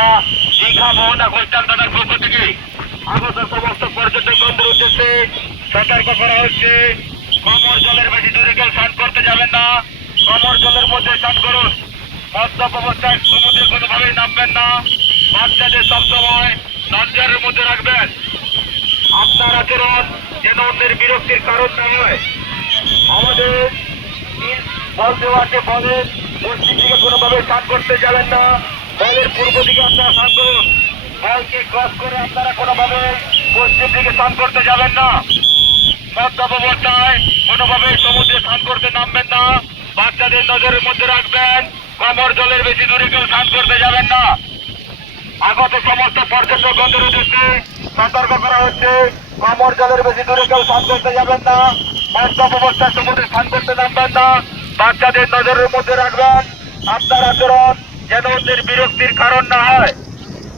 তথা দীঘা মোহনা কোস্টাল থানার পক্ষ থেকে আগত সমস্ত পর্যটক বন্ধুর উদ্দেশ্যে সতর্ক করা হচ্ছে, কমর জলের বেশি দূরে কেউ স্নান করতে যাবেন না। কমর জলের মধ্যে স্নান করুন। মদ্যপ অবস্থায় সমুদ্রে কোনোভাবেই নামবেন না। বাচ্চাদের সবসময় নজরের মধ্যে রাখবেন। আপনার আচরণ যেন অন্যের বিরক্তির কারণ না হয়। আমাদের বল দেওয়াকে বলের পশ্চিম দিকে কোনোভাবে স্নান করতে যাবেন না। বলের পূর্ব দিকে আপনারা স্নান করুন। বলকে ক্রস করে আপনারা কোনোভাবে পশ্চিম দিকে স্নান করতে যাবেন না। মদ্যপ অবস্থায় কোনোভাবে সমুদ্রে স্নান করতে নামবেন না। বাচ্চাদের নজরের মধ্যে রাখবেন। কমর জলের বেশি দূরে কেউ স্নান করতে যাবেন না। আগত সমস্ত পর্যটক বন্ধুর উদ্দেশ্যে সতর্ক করা হচ্ছে, কমর জলের বেশি দূরে কেউ স্নান করতে যাবেন না। মদ্যপ অবস্থায় সমুদ্রে স্নান করতে নামবেন না। বাচ্চাদের নজরের মধ্যে রাখবেন। আপনার আচরণ যেন অন্যের বিরক্তির কারণ না হয়।